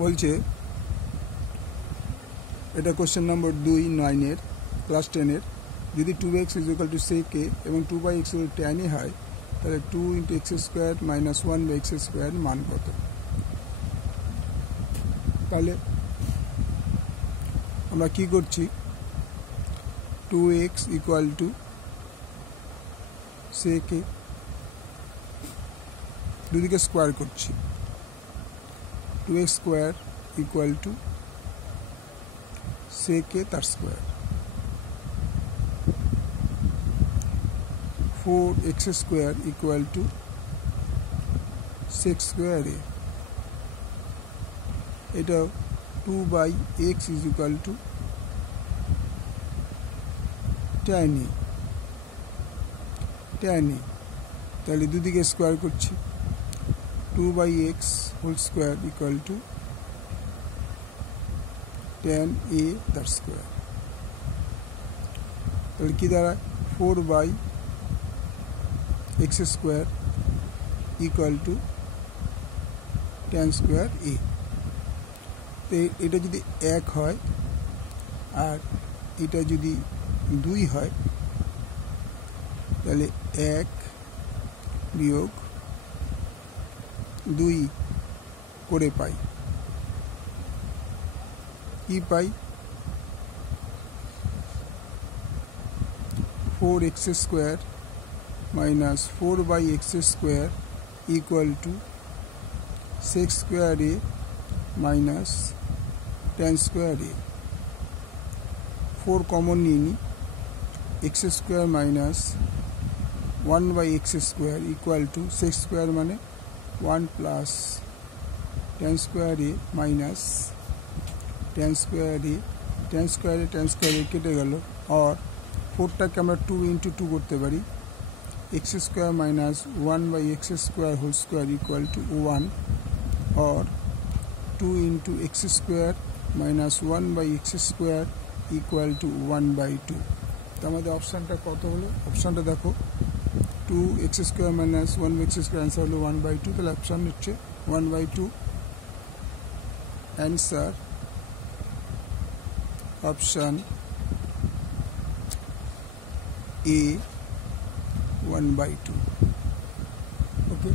বলছে এটা question number 2 9 class 10 যদি 2x = sec a এবং 2/x tan a হয় তাহলে 2 × x² - 1/x² মান কত। তাহলে আমরা কি করছি, 2x = sec a, দুদিকে স্কোয়ার করছি, 2x² = sec a তার স্কোয়ার, 4x² = sec² a, এটা 2/x = tan a, তাহলে দুদিকে স্কোয়ার করছি, 2/x² = tan a তার স্কোয়ার, তাহলে কি দাঁড়ায় 4/x² = tan² a। এটা যদি 1 হয় আর এটা যদি 2 হয় তাহলে 1 - 2 করে পাই, কি পাই 4x² - 4/x² = sec² a - tan² a। 4 common নিয়ে নিই, x² - 1/x² = sec² মানে 1 + tan² a minus tan² a, tan² a কেটে গেল, আর 4টাকে আমরা 2 × 2 করতে পারি, x² - 1/x² whole square = 1, or 2 × x² - 1/x² = 1/2। তো আমাদের অপশানটা কত হলো, অপশানটা দেখো 2x² - 1/x² অ্যান্সার হলো 1/2, তাহলে অপশান হচ্ছে 1/2, অ্যান্সার অপশান A 1/2। ওকে।